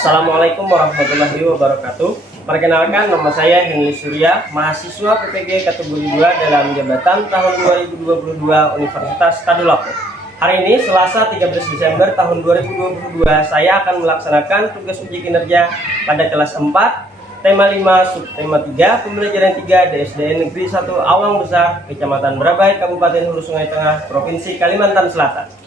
Assalamualaikum warahmatullahi wabarakatuh. Perkenalkan, nama saya Henry Surya, mahasiswa PPG kategori 2 dalam jabatan tahun 2022 Universitas Tadulako. Hari ini Selasa 13 Desember tahun 2022, saya akan melaksanakan tugas uji kinerja pada kelas 4, tema 5, subtema 3, pembelajaran 3 DSDN Negeri 1 Awang Besar, Kecamatan Berabai, Kabupaten Hulu Sungai Tengah, Provinsi Kalimantan Selatan.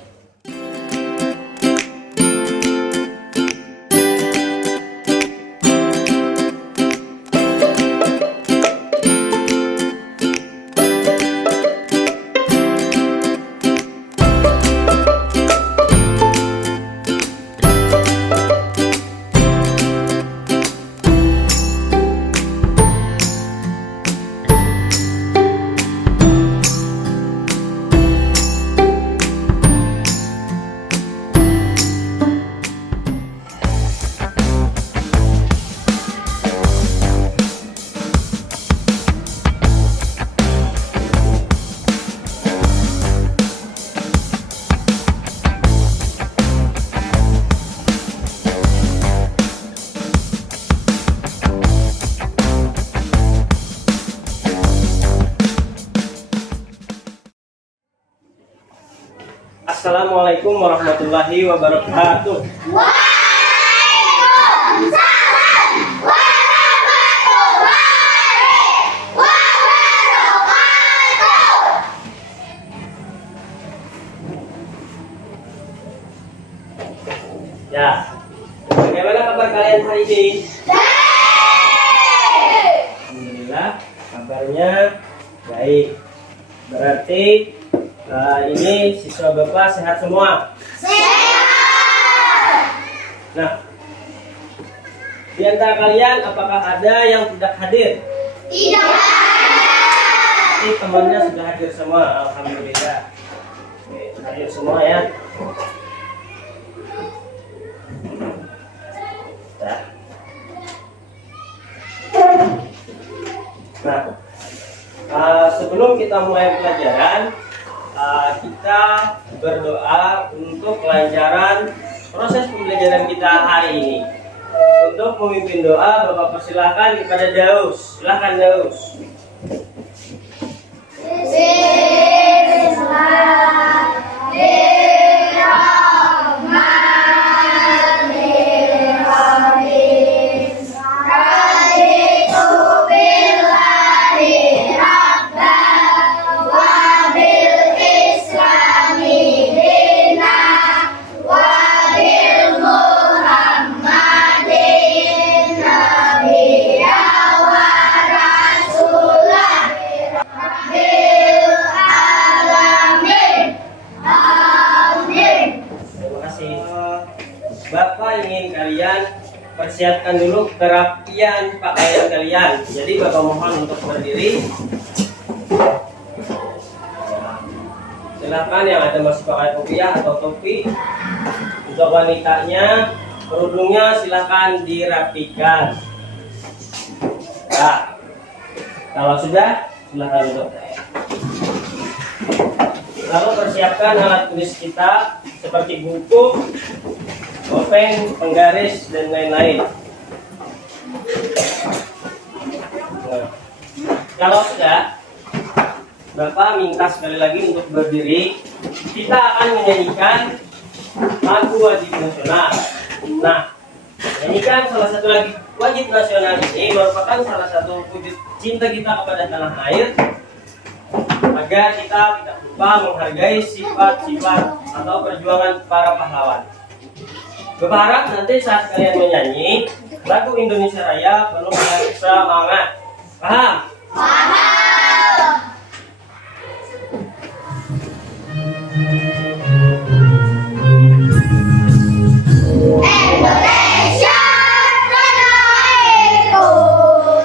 Assalamualaikum warahmatullahi wabarakatuh. Waalaikumsalam warahmatullahi wabarakatuh. Ya, bagaimana kabar kalian hari ini? Alhamdulillah, kabarnya baik. Berarti ini siswa Bapak sehat semua? Sehat. Nah, di antara kalian apakah ada yang tidak hadir? Tidak ada. Ini temannya sudah hadir semua, alhamdulillah. Oke, hadir semua ya. Nah, sebelum kita mulai pelajaran, kita berdoa untuk kelancaran proses pembelajaran kita hari ini. Untuk memimpin doa, Bapak persilahkan kepada Daus. Silakan Daus. Bapak ingin kalian persiapkan dulu kerapian pakaian kalian. Jadi Bapak mohon untuk berdiri. Silakan yang ada masih pakai kopiah atau topi. Untuk wanitanya, kerudungnya silakan dirapikan. Nah, kalau sudah, silakan duduk. Lalu persiapkan alat tulis kita seperti buku, pulpen, penggaris, dan lain-lain. Nah, kalau sudah, Bapak minta sekali lagi untuk berdiri. Kita akan menyanyikan lagu wajib nasional. Nah, menyanyikan salah satu lagu wajib nasional ini merupakan salah satu wujud cinta kita kepada tanah air, agar kita tidak lupa menghargai sifat-sifat atau perjuangan para pahlawan. Bapak harap nanti saat kalian menyanyi lagu Indonesia Raya penuh dengan semangat. Paham? Paham. Indonesia tanah airku,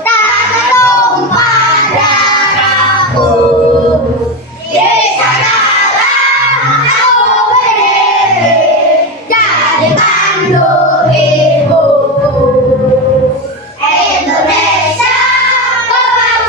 tanah tumpah darahku. Di sanalah aku berdiri, jadi pandu ibuku. Indonesia, bangsa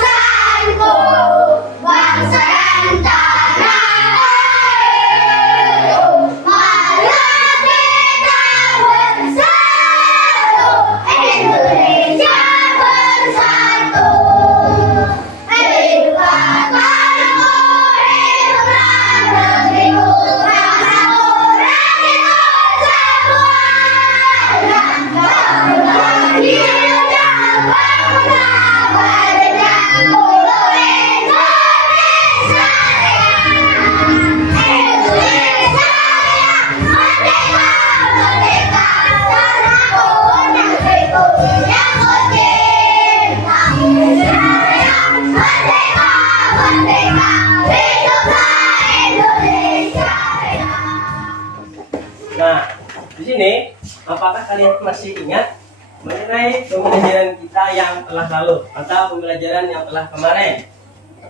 apakah kalian masih ingat mengenai pembelajaran kita yang telah lalu atau pembelajaran yang telah kemarin?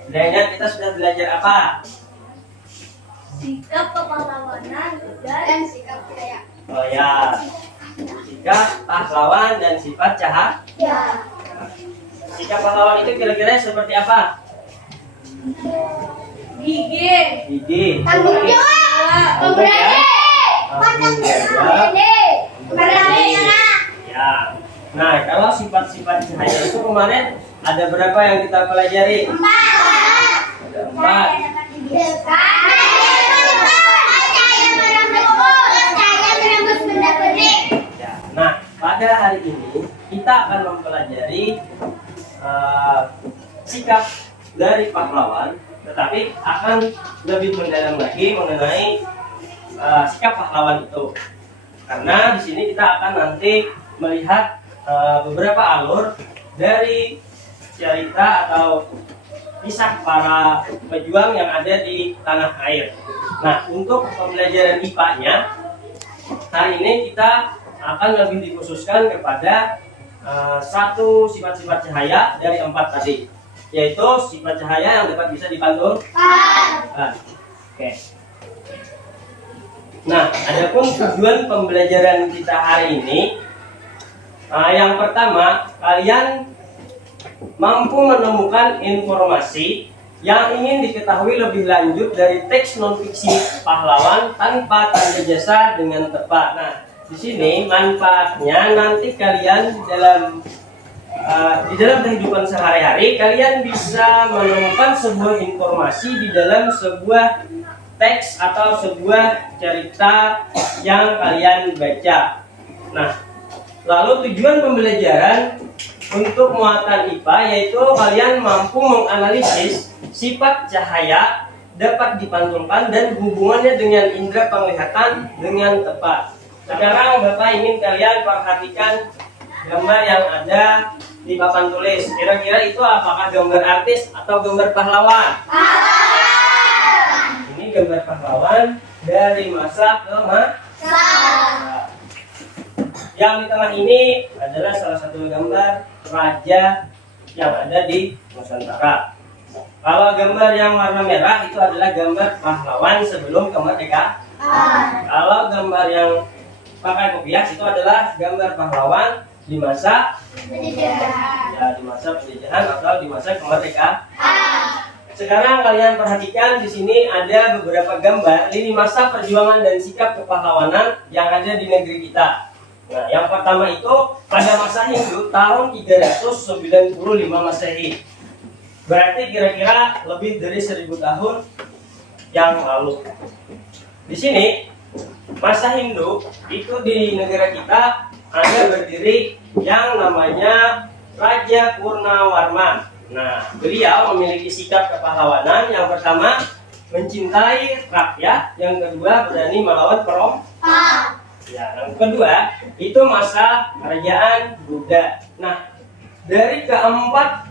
Sudah ingat kita sudah belajar apa? Sikap kepahlawanan dan sikap budaya. Oh ya, sikap pahlawan dan sifat jahat. Ya. Sikap pahlawan itu kira-kira seperti apa? Gigih. Gigi. Tanggung jawab. Pemberani. Pantang berani. Ya. Nah, kalau sifat-sifat cahaya itu kemarin ada berapa yang kita pelajari? 4. Ada 4. Ya. Nah, pada hari ini kita akan mempelajari sikap dari pahlawan, tetapi akan lebih mendalam lagi mengenai sikap pahlawan itu. Karena di sini kita akan nanti melihat beberapa alur dari cerita atau kisah para pejuang yang ada di tanah air. Nah, untuk pembelajaran IPA-nya hari ini kita akan lebih dikhususkan kepada satu sifat-sifat cahaya dari 4 tadi, yaitu sifat cahaya yang dapat bisa dipantul. Oke. Nah, adapun tujuan pembelajaran kita hari ini, yang pertama, kalian mampu menemukan informasi yang ingin diketahui lebih lanjut dari teks non-fiksi pahlawan tanpa tanda jasa dengan tepat. Nah, di sini manfaatnya nanti kalian di dalam kehidupan sehari-hari kalian bisa menemukan sebuah informasi di dalam sebuah teks atau sebuah cerita yang kalian baca. Nah, lalu tujuan pembelajaran untuk muatan IPA yaitu kalian mampu menganalisis sifat cahaya dapat dipantulkan dan hubungannya dengan indera penglihatan dengan tepat. Sekarang Bapak ingin kalian perhatikan gambar yang ada di papan tulis. Kira-kira itu apakah gambar artis atau gambar pahlawan? Ini gambar pahlawan dari masa ke masa. Yang di tengah ini adalah salah satu gambar raja yang ada di Nusantara. Kalau gambar yang warna merah itu adalah gambar pahlawan sebelum kemerdekaan. Kalau gambar yang pakai kopiah itu adalah gambar pahlawan di masa ya, di masa penjajahan atau di masa kemerdekaan. Sekarang kalian perhatikan di sini ada beberapa gambar lini masa perjuangan dan sikap kepahlawanan yang ada di negeri kita. Nah, yang pertama itu pada masa Hindu tahun 395 Masehi. Berarti kira-kira lebih dari 1000 tahun yang lalu. Di sini masa Hindu itu di negara kita ada berdiri yang namanya Raja Purnawarman. Nah, beliau memiliki sikap kepahlawanan. Yang pertama mencintai rakyat, yang kedua berani melawan perompak. Ya, yang kedua itu masa kerajaan Buddha. Nah, dari keempat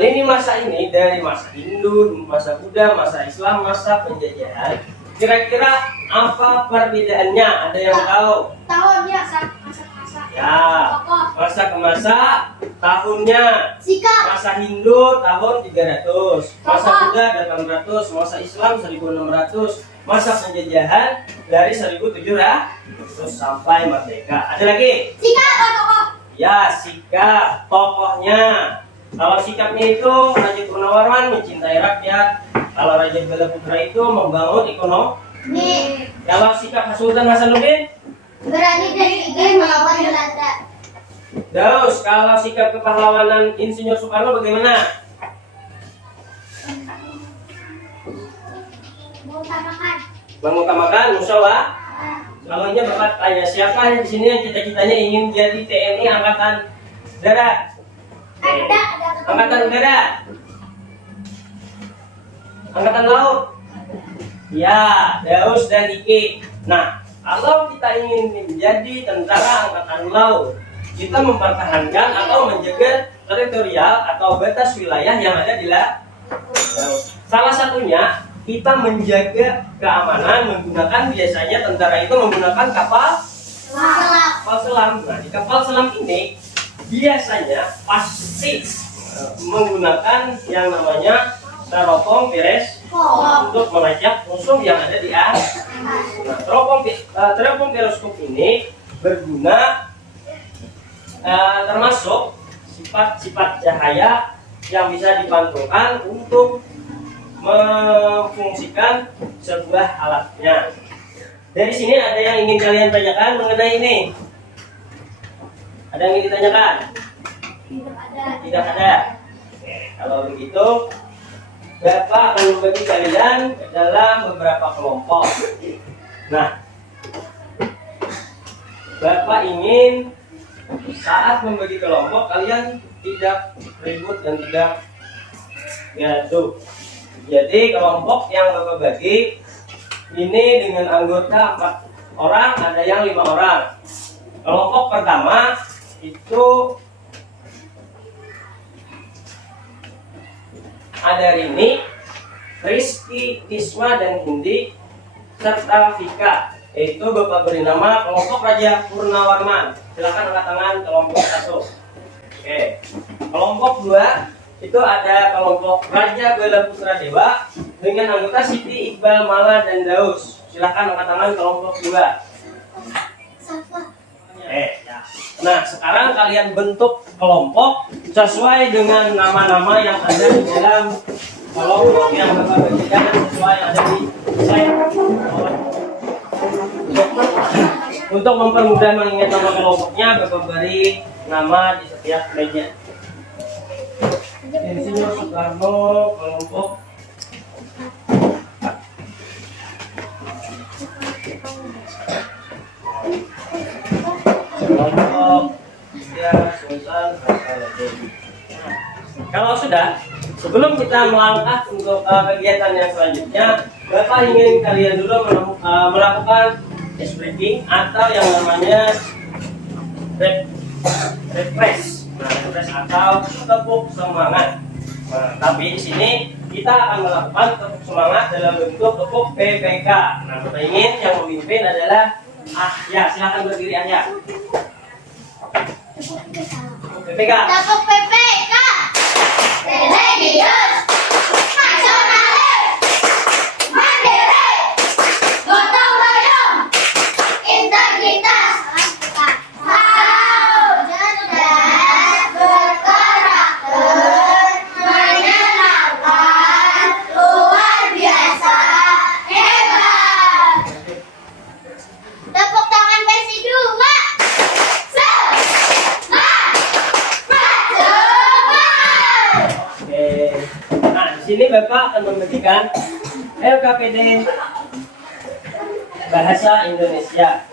lini masa ini, dari masa Hindu, masa Buddha, masa Islam, masa penjajahan, kira-kira apa perbedaannya? Ada yang tahu? Tahunnya masa-masa. Ya, masa ke masa tahunnya. Sikap. Masa Hindu tahun 300, masa Buddha 800, masa Islam 1600, masa penjajahan dari 1700 sampai merdeka. Ada lagi? Sikap tokoh. Ya, sikap tokohnya. Kalau sikapnya itu Raja Purnawarman mencintai rakyat. Kalau Raja Balaputra itu membangun ekonomi. Kalau sikap Sultan Hasanuddin Berani dan gigih melawan Belanda. terus, kalau sikap kepahlawanan Insinyur Soekarno bagaimana? Mengutamakan. Mengutamakan musyawarah. Kalau ini Bapak tanya siapa di sini yang cita-citanya ingin jadi TNI Angkatan Darat? Ada. Angkatan Udara? Angkatan Laut? Ya, Daus dan Iki. Nah, kalau kita ingin menjadi tentara Angkatan Laut, kita mempertahankan atau menjaga teritorial atau batas wilayah yang ada di laut. Salah satunya kita menjaga keamanan menggunakan, biasanya tentara itu menggunakan kapal Kapal selam. Nah, di kapal selam ini biasanya pasti menggunakan yang namanya teropong untuk mengajak musuh yang ada di atas. Nah, teropong periskop ini berguna termasuk sifat-sifat cahaya yang bisa dipantulkan untuk memfungsikan sebuah alatnya. Dari sini ada yang ingin kalian tanyakan mengenai ini? Ada yang ingin ditanyakan? Tidak ada. Oke, kalau begitu Bapak akan membagi kalian ke dalam beberapa kelompok. Nah, Bapak ingin saat membagi kelompok kalian tidak ribut dan tidak gaduh. Jadi kelompok yang Bapak bagi ini dengan anggota 4 orang, ada yang 5 orang. Kelompok pertama itu ada Rini, Rizky, Tisma, dan Hindi, serta Vika. Itu Bapak beri nama kelompok Raja Purnawarman. Silakan angkat tangan kelompok 1. Oke. Kelompok 2 itu ada kelompok Raja Bala Putra Dewa dengan anggota Siti, Iqbal, Mala, dan Daus. Silakan angkat tangan kelompok 2. Nah, sekarang kalian bentuk kelompok sesuai dengan nama-nama yang ada di dalam kelompok yang Bapak bagikan, sesuai yang ada di slide. Untuk mempermudah mengingat nama kelompoknya, Bapak beri nama di setiap meja. Insinyur Soekarno, kelompok ya, Sultan Hasanuddin. Kalau sudah, sebelum kita melangkah untuk kegiatan yang selanjutnya, Bapak ingin kalian dulu melakukan ice breaking atau yang namanya refresh. Nah, refresh atau tepuk semangat. Nah, tapi di sini kita akan melakukan tepuk semangat dalam bentuk tepuk PPK. Nah, Bapak ingin yang memimpin adalah ya, silakan berdiri aja. PPK. Tepuk PPK. Religius. Nasionalis. Mandiri. Gotong royong. Integritas. Cerdas. Berkarakter. Menyenangkan. Luar biasa. Hebat. Tepuk tangan versi 2. Sini Bapak akan memberikan LKPD Bahasa Indonesia.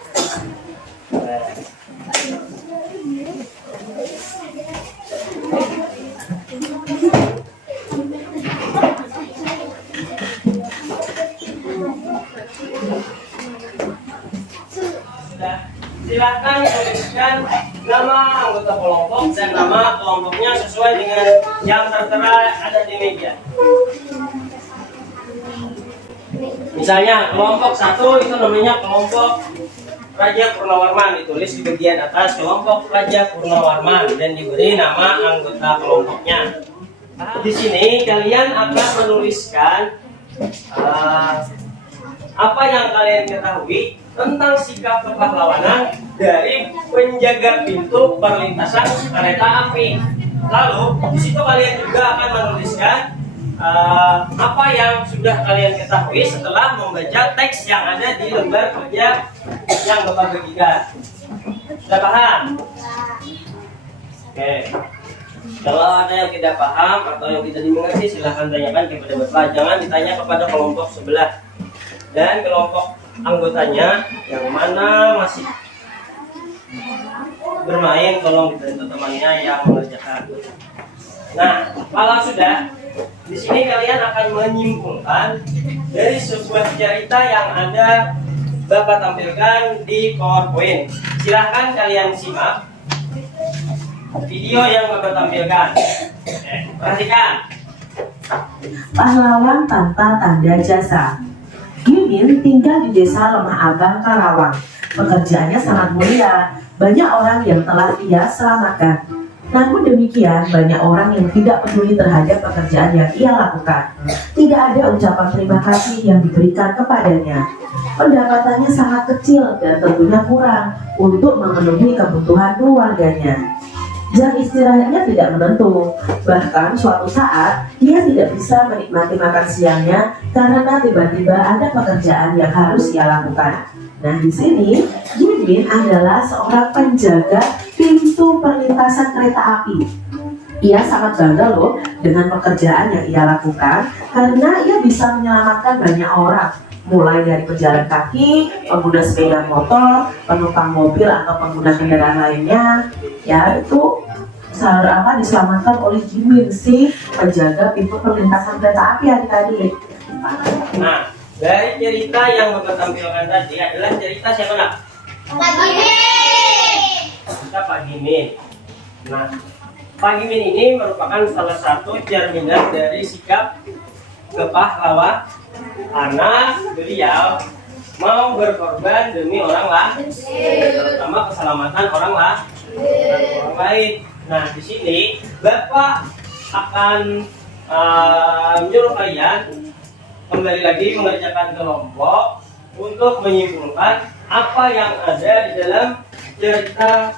Silakan tuliskan nama anggota kelompok dan nama kelompoknya sesuai dengan yang tertera ada di meja. Misalnya kelompok 1 itu namanya kelompok Raja Purnawarman, ditulis di bagian atas kelompok Raja Purnawarman dan diberi nama anggota kelompoknya. Di sini kalian akan menuliskan apa yang kalian ketahui tentang sikap kepahlawanan dari penjaga pintu perlintasan kereta api. Lalu di situ kalian juga akan menuliskan apa yang sudah kalian ketahui setelah membaca teks yang ada di lembar kerja yang Bapak bagikan. Sudah paham? Oke. Kalau ada yang tidak paham atau yang tidak dimengerti, silahkan tanyakan kepada Bapak. Jangan ditanya kepada kelompok sebelah. Dan kelompok anggotanya yang mana masih bermain, tolong dibantu temannya yang mengerjakan. Nah, kalau sudah, di sini kalian akan menyimpulkan dari sebuah cerita yang ada Bapak tampilkan di PowerPoint. Silahkan kalian simak video yang Bapak tampilkan. Perhatikan. Pahlawan tanpa tanda jasa. Gimin tinggal di desa Lemah Abang, Karawang. Pekerjaannya sangat mulia, banyak orang yang telah ia selamatkan. Namun demikian, banyak orang yang tidak peduli terhadap pekerjaan yang ia lakukan. Tidak ada ucapan terima kasih yang diberikan kepadanya. Pendapatannya sangat kecil dan tentunya kurang untuk memenuhi kebutuhan keluarganya. Jam istirahatnya tidak menentu, bahkan suatu saat dia tidak bisa menikmati makan siangnya karena tiba-tiba ada pekerjaan yang harus ia lakukan. Nah, di sini Jimin adalah seorang penjaga pintu perlintasan kereta api. Ia sangat bangga loh dengan pekerjaan yang ia lakukan karena ia bisa menyelamatkan banyak orang, mulai dari pejalan kaki, pengguna sepeda motor, penumpang mobil atau pengguna kendaraan lainnya. Ya, itu diselamatkan oleh Jimin, si penjaga pintu perlintasan kereta api adik-adik. Nah, dari cerita yang Bapak tampilkan tadi adalah cerita siapa nak? Pak Jimin. Kita Pak Jimin. Nah, Pak Jimin ini merupakan salah satu cerminan dari sikap kepahlawan karena beliau mau berkorban demi orang lain, terutama keselamatan orang lain. Nah, di sini Bapak akan menyuruh kalian kembali lagi mengerjakan kelompok untuk menyimpulkan apa yang ada di dalam cerita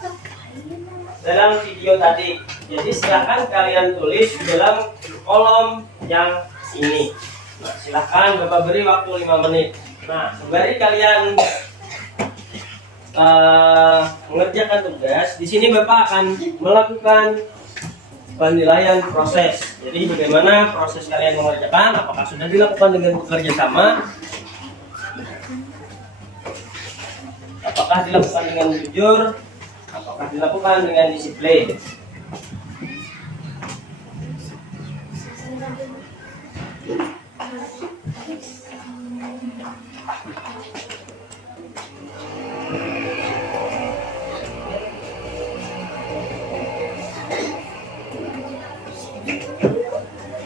dalam video tadi. Jadi silakan kalian tulis di dalam kolom yang ini. Nah, silakan Bapak beri waktu 5 menit. Nah, sembari kalian mengerjakan tugas, di sini Bapak akan melakukan penilaian proses. Jadi bagaimana proses kalian mengerjakan? Apakah sudah dilakukan dengan bekerja sama? Apakah dilakukan dengan jujur? Apakah dilakukan dengan disiplin?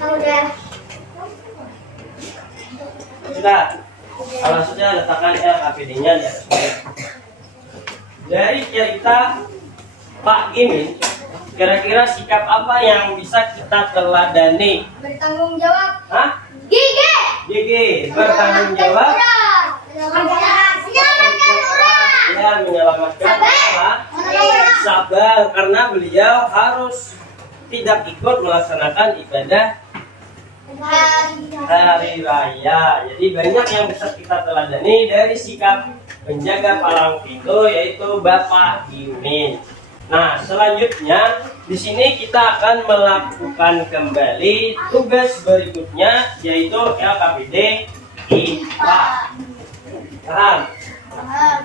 Udah. Sudah. Kalau sudah, letakkan LKPD-nya di atas meja. Dari cerita Pak Jimin, kira-kira sikap apa yang bisa kita teladani? Bertanggung jawab. Hah? Gigi. Gigi, bertanggung jawab. Menyelamatkan orang. Ya, menyelamatkan orang. Sabar, karena beliau harus tidak ikut melaksanakan ibadah hari raya. Jadi banyak yang bisa kita teladani dari sikap penjaga palang pintu, yaitu Bapak Jimin. Nah, selanjutnya di sini kita akan melakukan kembali tugas berikutnya, yaitu LKPD IPA. Paham?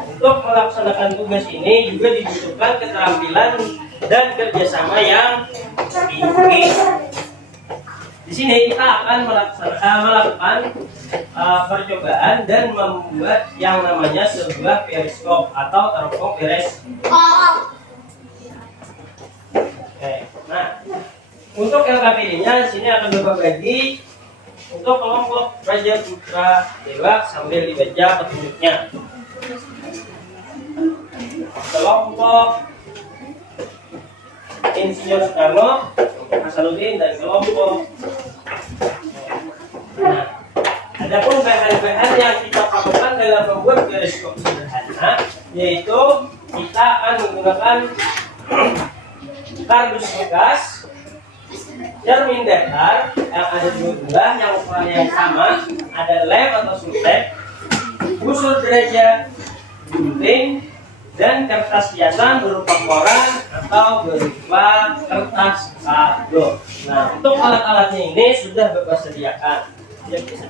Untuk melaksanakan tugas ini juga dibutuhkan keterampilan dan kerjasama yang tinggi. Di sini kita akan melakukan percobaan dan membuat yang namanya sebuah periskop atau teropong periskop. Oke, nah untuk LKPD-nya di sini akan Bapak bagi untuk kelompok Raja Putra Dewa sambil dibaca petunjuknya. Kelompok Insinyur Soekarno, Hasanuddin, dan kelompok. Nah, adapun bahan-bahan yang kita pakai dalam membuat periskop sederhana, yaitu kita akan menggunakan kardus bekas, cermin datar yang ada dua buah yang ukurannya yang sama, ada lem atau sultek, busur derajat, gunting, dan kertas hiasan berupa koran atau berupa kertas kado. Nah, untuk alat-alatnya ini sudah Bapak sediakan.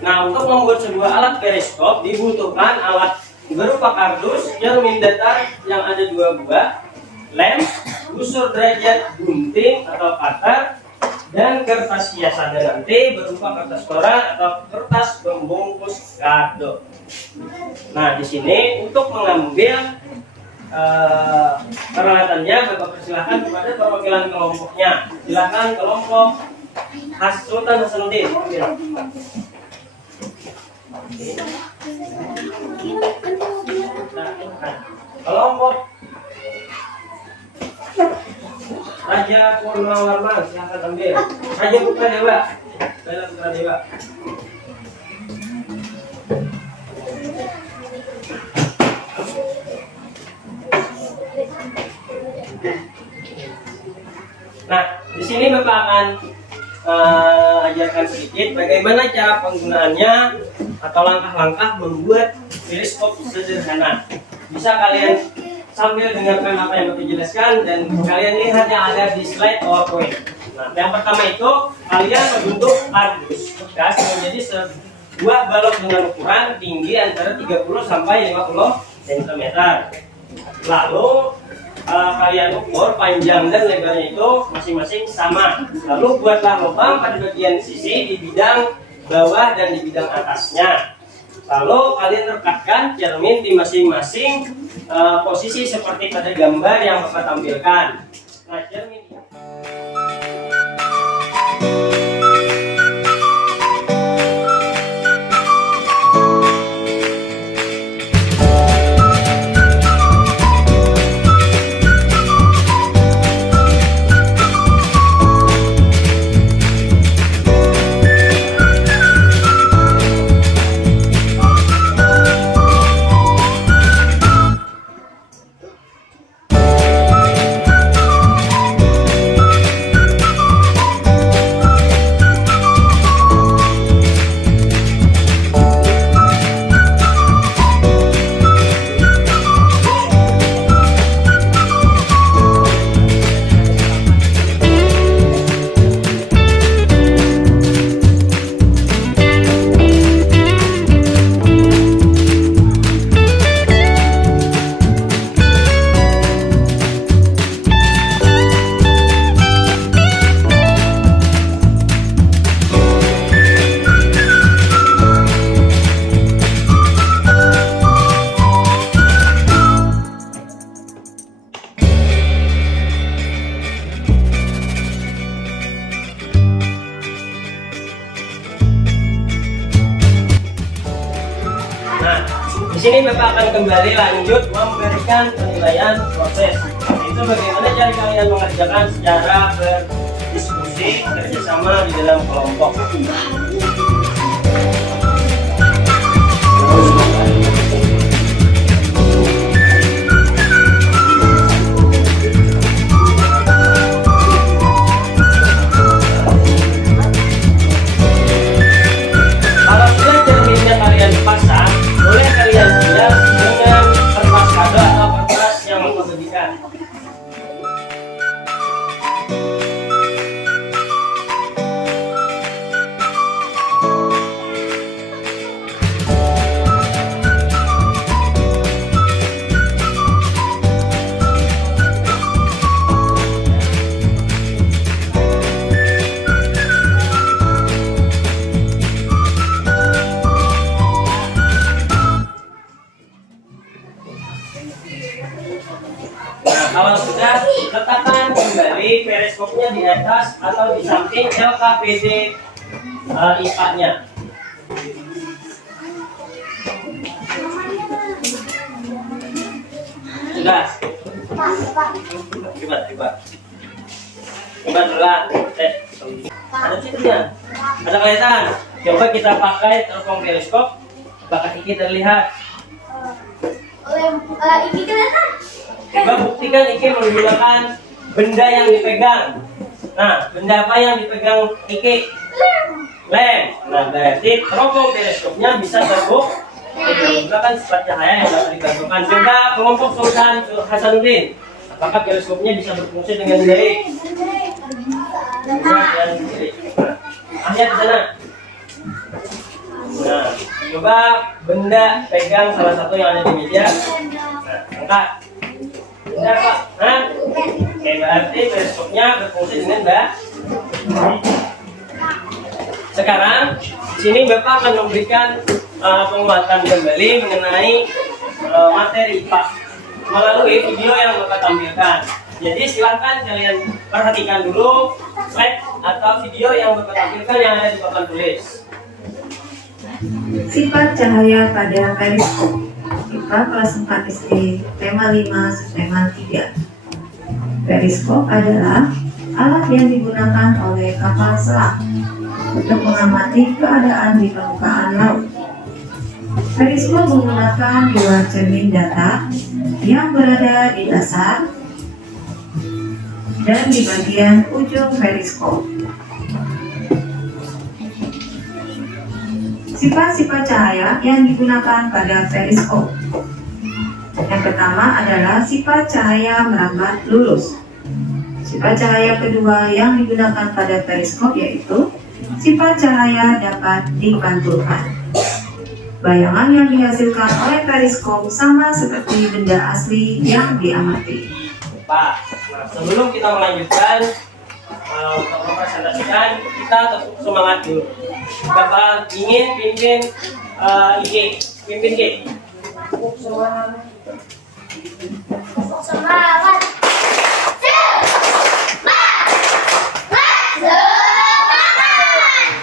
Nah, untuk membuat sebuah alat periskop dibutuhkan alat berupa kardus, cermin datar yang ada dua buah, lem, busur derajat, gunting atau cutter, dan kertas hiasannya nanti berupa kertas koran atau kertas pembungkus kado. Nah, di sini untuk mengambil peralatannya Bapak persilahkan kepada perwakilan kelompoknya. Silakan kelompok Sultan Hasanuddin. Nah, Nah, kelompok Raja Purnawarman, silahkan ambil. Raja Putra Dewa. Raja Putra Dewa. Nah, di sini Bapak akan ajarkan sedikit bagaimana cara penggunaannya atau langkah-langkah membuat periskop sederhana. Bisa kalian sambil dengarkan apa yang Bapak jelaskan dan kalian lihat yang ada di slide PowerPoint. Nah, yang pertama itu kalian membentuk kardus bekas menjadi sebuah balok dengan ukuran tinggi antara 30 sampai 50 cm. Lalu kalian ukur panjang dan lebarnya itu masing-masing sama. Lalu buatlah lubang pada bagian sisi di bidang bawah dan di bidang atasnya. Lalu kalian rekatkan cermin di masing-masing posisi seperti pada gambar yang Bapak tampilkan. Nah, cermin di sini Bapak akan kembali lanjut memberikan penilaian proses. Itu bagaimana cara kalian mengerjakan secara berdiskusi kerjasama di dalam kelompok. Kalau sudah cerminnya kalian pasang, boleh kalian hias dengan kertas kado atau kertas yang membagikan. Nah, kalau sudah, letakkan kembali periskopnya di atas atau di samping LKPD IPA-nya. Sudah. Coba dulu. Ada situnya. Ada kelihatan. Coba kita pakai teropong periskop. Apakah ini terlihat? Ini kelihatan. Coba buktikan Ike menggunakan benda yang dipegang. Nah, benda apa yang dipegang Ike? Lem. Nah, berarti teropong periskopnya bisa terbuka. Menggunakan sifat cahaya yang dapat digantungkan. Coba kelompok Sultan Hasanuddin, apakah periskopnya bisa berfungsi dengan baik? Lihat di sana. Nah, coba benda pegang salah satu yang ada di meja. Nah, angkat. Benda apa? Hah? Oke, berarti periskopnya berfungsi dengan baik. Sekarang di sini Bapak akan memberikan penguatan kembali mengenai materi IPA melalui video yang Bapak tampilkan. Jadi silahkan kalian perhatikan dulu slide atau video yang Bapak tampilkan yang ada di papan tulis. Sifat cahaya pada periskop. IPA kelas 4 SD, tema 5, subtema 3. Periskop adalah alat yang digunakan oleh kapal selam untuk mengamati keadaan di permukaan laut. Periskop menggunakan dua cermin data yang berada di dasar dan di bagian ujung periskop. Sifat-sifat cahaya yang digunakan pada periskop. Yang pertama adalah sifat cahaya merambat lurus. Sifat cahaya kedua yang digunakan pada periskop yaitu sifat cahaya dapat dipantulkan. Bayangan yang dihasilkan oleh periskop sama seperti benda asli yang diamati. Pak, nah, sebelum kita melanjutkan untuk mempresentasikan, kita tetap semangat dulu. Bapak ingin pimpin IG, pimpin G. Semangat.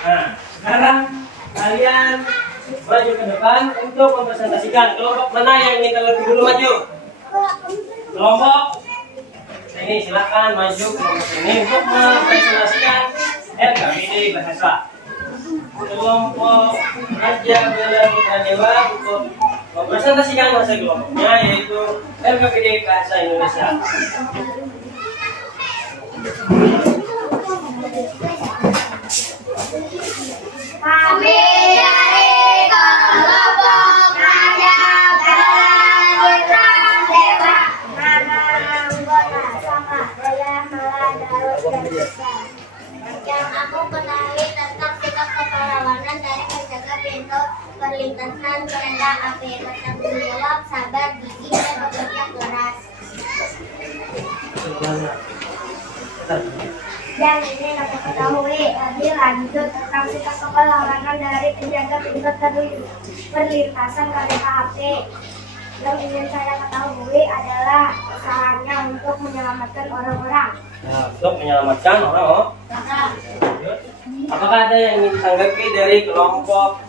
Nah, sekarang kalian maju ke depan untuk mempresentasikan kelompok mana yang ingin terlebih dulu maju. Kelompok ini silakan maju ke kelompok ini untuk mempresentasikan LKPD bahasa. Kelompok Raja Bela Putra Dewa untuk mempresentasikan bahasa kelompoknya yaitu LKPD Bahasa Indonesia. Kami dari kelompok Raja Bela Putra Dewa. Nama anggota sama adalah Maladarus Garuda. Yang aku kenali tentang sikap kepahlawanan dari penjaga pintu perlintasan kereta api, bertanggung jawab, sabar, gigih, dan bekerja keras. Dan ini dapat ketahui lebih lanjut tentang sikap kepahlawanan dari penjaga pintu perlintasan kereta api. Yang ingin saya ketahui adalah usahanya untuk menyelamatkan orang-orang. Nah, untuk menyelamatkan orang, apakah ada yang ingin ditanggapi dari kelompok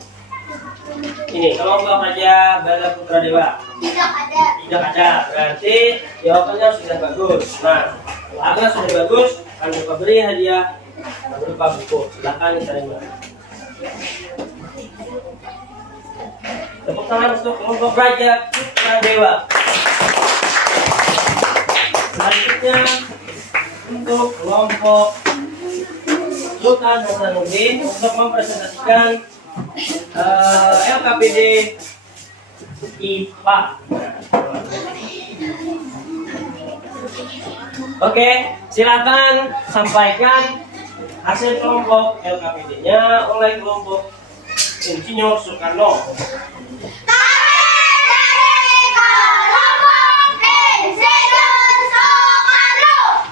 ini, kelompok Raja Bela Putra Dewa? Tidak ada. Tidak ada, berarti jawabannya sudah bagus. Nah, karena sudah bagus, kami beri hadiah berupa buku. Silakan diterima. Tepuk tangan untuk kelompok Raja Putra Dewa. Selanjutnya untuk kelompok Sultan Hasanuddin untuk mempresentasikan LKPD IPA. Oke, silakan sampaikan hasil kelompok LKPD-nya oleh kelompok Insinyur Soekarno.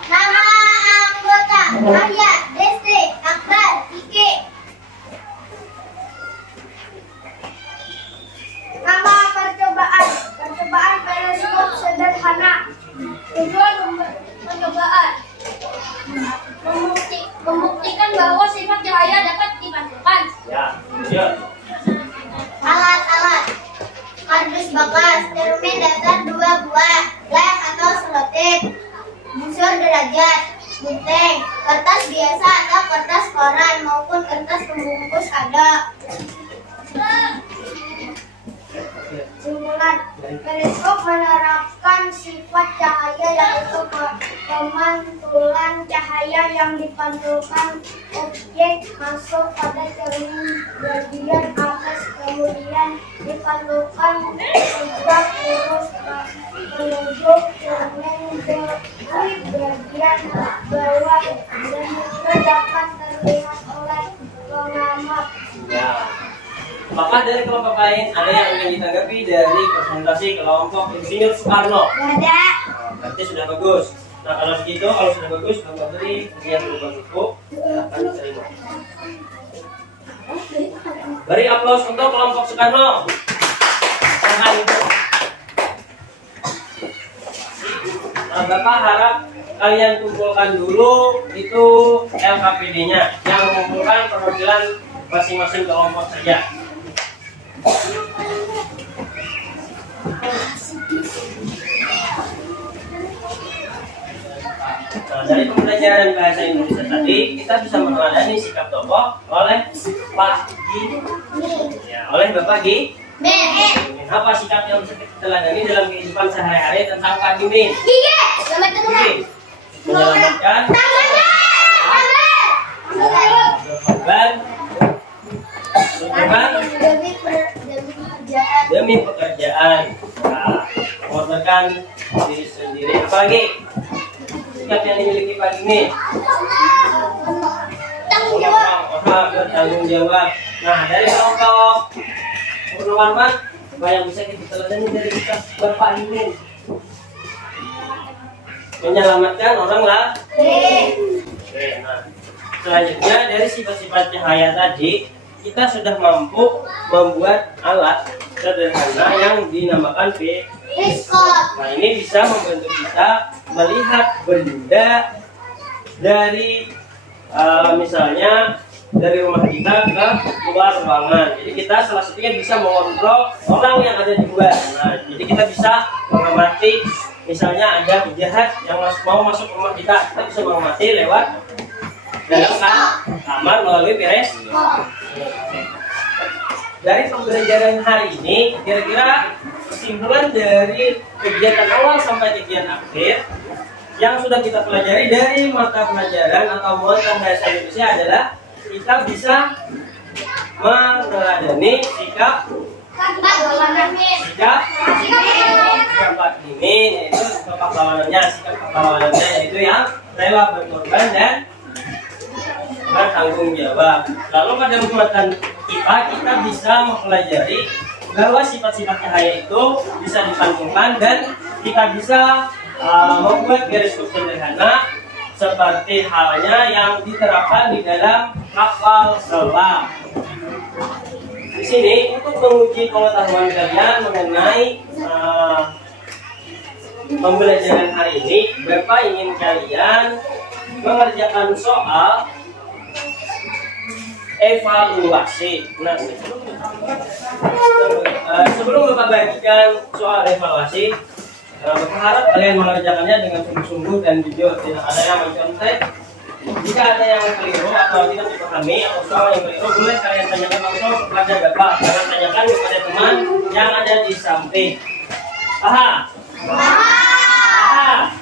Nama anggota Arya, Desti, Akbar, Kiki. Nama percobaan periskop sederhana. Tujuan percobaan membuktikan bahwa sifat cahaya dapat dipantulkan. Ya. Alat-alat: kardus bekas, cermin datar 2 buah, lem atau selotip, busur derajat, gunting, kertas biasa atau kertas koran maupun kertas pembungkus ada. Simpulan: periskop menerapkan sifat cahaya yaitu pemantulan cahaya yang dipantulkan objek masuk pada cermin bagian atas, kemudian dipantulkan tegak lurus menuju cermin dari bagian bawah dan juga dapat terlihat oleh pengamat. Ya. Apakah dari kelompok lain ada yang ingin ditanggapi dari presentasi kelompok Insinyur Soekarno? Ada. Nah, berarti sudah bagus. Nah, kalau segitu, kalau sudah bagus, kita beri hadiah berupa buku. Silakan diterima. Beri aplaus untuk kelompok Soekarno. Tahan itu. Nah, Bapak harap kalian kumpulkan dulu itu LKPD-nya yang mengumpulkan perwakilan masing-masing kelompok saja. Nah, dari pembelajaran bahasa Indonesia tadi, kita bisa meneladani sikap tokoh oleh Pak Gi. Ya, oleh Bapak Gi. Apa sikap yang bisa kita teladani dalam kehidupan sehari-hari tentang Pak Gimin? Gigi. Menyelamatkan korban demi pekerjaan. Nah, mengorbankan diri sendiri. Apalagi sikap yang dimiliki Pak Gimin? Bertanggung jawab. Nah, dari kelompok Purnowarman, apa yang bisa kita teladani dari sikap Bapak Gimin? Menyelamatkan orang lah. Oke, nah, selanjutnya dari sifat-sifat cahaya tadi, kita sudah mampu membuat alat sederhana yang dinamakan periskop. Nah, ini bisa membantu kita melihat benda dari misalnya dari rumah kita ke luar ruangan. Jadi kita salah satunya bisa mengontrol orang yang ada di luar. Nah, jadi kita bisa mengamati, misalnya ada penjahat yang mau masuk rumah kita bisa mengamati lewat dalam kamar melalui periskop. Dari pembelajaran hari ini, kira-kira kesimpulan dari kegiatan awal sampai kegiatan akhir yang sudah kita pelajari dari mata pelajaran atau muatan bahasa Indonesia adalah kita bisa meneladani sikap Pak Gimin, yaitu sikap pahlawanannya yaitu yang rela berkorban dan bertanggung jawab. Lalu pada muatan IPA kita bisa mempelajari bahwa sifat-sifat cahaya itu bisa disambungkan dan kita bisa membuat garis sederhana seperti halnya yang diterapkan di dalam kapal selam. Di sini untuk menguji pengetahuan kalian mengenai pembelajaran hari ini, Bapak ingin kalian mengerjakan soal evaluasi. Nah, sebelum Bapak bagikan soal evaluasi, Bapak harap kalian mengerjakannya dengan sungguh-sungguh dan jujur, tidak ada yang mencontek. Jika ada yang keliru atau tidak dipahami atau soal yang keliru, boleh kalian tanyakan langsung kepada Bapak. Jangan tanyakan kepada teman yang ada di samping. Paham? Paham?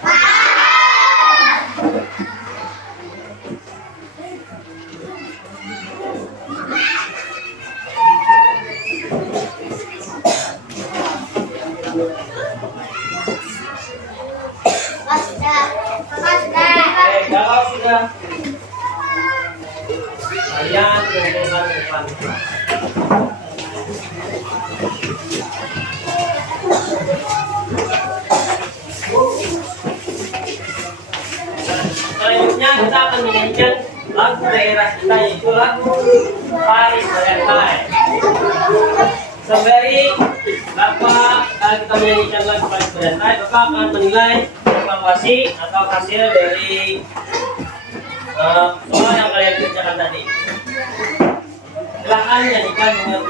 Kalau sudah kalian kumpulkan depan. Selanjutnya kita akan menyanyikan lagu daerah kita, yaitu lagu Paris Valentine. Sembari Bapak kita menyanyikan lagu Paris Valentine, Bapak akan menilai evaluasi atau hasil dari soal yang kalian kerjakan tadi. Silahkan nyanyikan dengan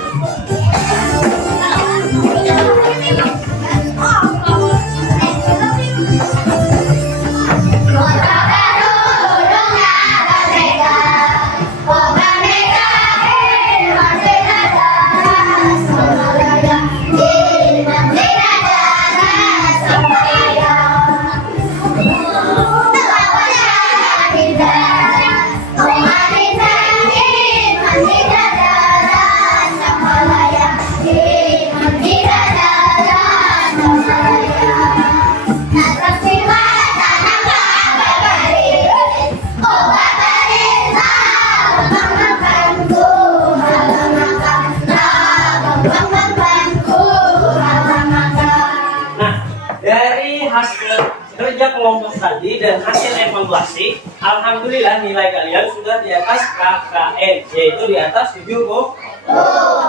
kerja kelompok tadi dan hasil evaluasi, alhamdulillah nilai kalian sudah di atas KKN, yaitu di atas 70.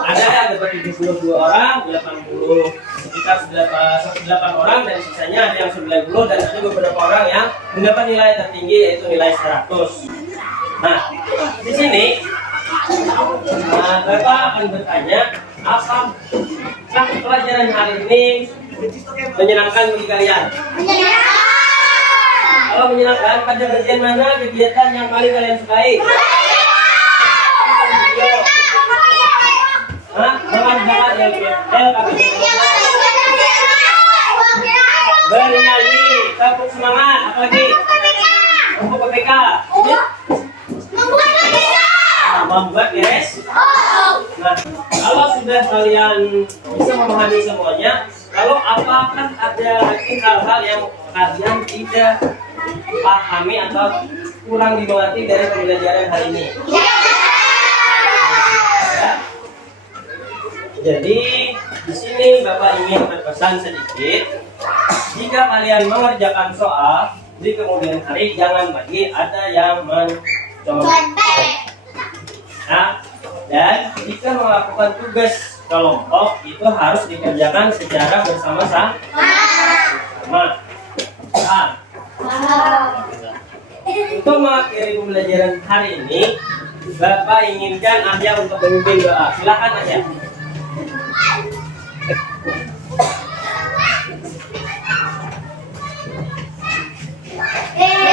Ada yang dapat 72 orang, 80 sekitar 8 orang, dan sisanya ada yang 90, dan ada beberapa orang yang mendapat nilai tertinggi yaitu nilai 100. Nah, di sini Bapak akan bertanya, apakah pelajaran hari ini menyenangkan bagi kalian? Kalau menyenangkan, pada bagian mana kegiatan yang paling kalian sukai? Hah? Mengerjakan bernyanyi, tepuk semangat, apa lagi? Untuk PPK. Membuat beres. Nah, kalau sudah kalian bisa memahami semuanya, lalu apakah ada lagi hal-hal yang kalian tidak pahami atau kurang dimengerti dari pembelajaran hari ini? Ya. Jadi di sini Bapak ingin berpesan sedikit. Jika kalian mengerjakan soal di kemudian hari, jangan lagi ada yang mencontek. Nah, dan ketika melakukan tugas kelompok itu harus dikerjakan secara bersama-sama. Untuk mengakhiri pembelajaran hari ini, Bapak inginkan Ahya untuk memimpin doa. Silakan Ahya. Eh